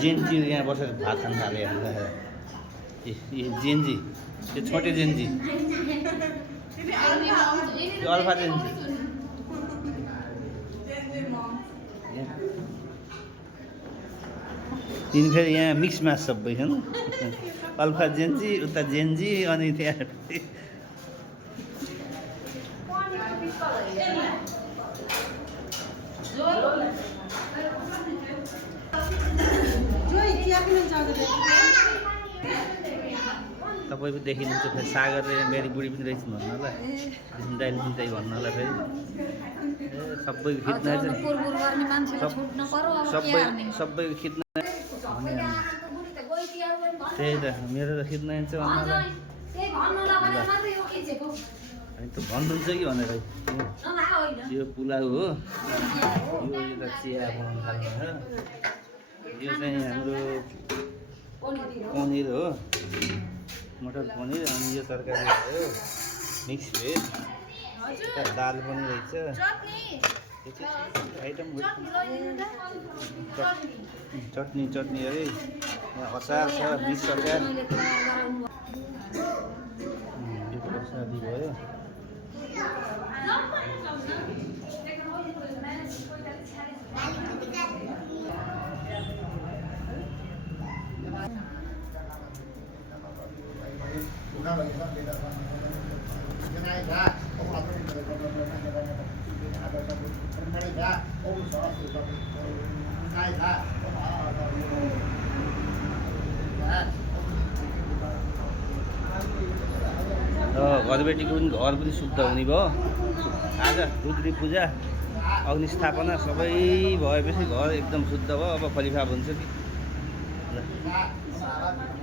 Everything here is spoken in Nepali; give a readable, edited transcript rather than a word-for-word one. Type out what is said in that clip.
जेन्जी यहाँ बसेर भात खान थाले जेन्जी त्यो छोटे जेन्जी अल्फा जेन्जी तिनी फेरि यहाँ मिक्स म्याच सबै छन् अल्फा जेन्जी उता जेन्जी अनि त्यहाँ तपाईँ देखिनुहुन्छ फेरि सागर मेरी बुढी पनि रहेछ भन्नु होला जिन्दाइ जिन्दाइ भन्नु होला फेरि सबैको खिच्न सबैको खिच्न त्यही त मेरो त खिच्न जान्छ अनि त भन्नुहुन्छ कि भनेर यो पुलाउ हो यो एउटा चिया बनाउनु थाल्नु हो यो चाहिँ हाम्रो पनिर हो मटर पनिर अनि यो तरकारी भयो मिक्स भेज दाल पनि रहेछ आइटम चटनी चटनी है अचार छ मिक्स अचार यो प्रसादी भयो घरबेटीको पनि घर पनि शुद्ध हुने भयो आज रुद्री पूजा अग्निस्थापना सबै भएपछि घर एकदम शुद्ध भयो अब फलिफाप हुन्छ कि ल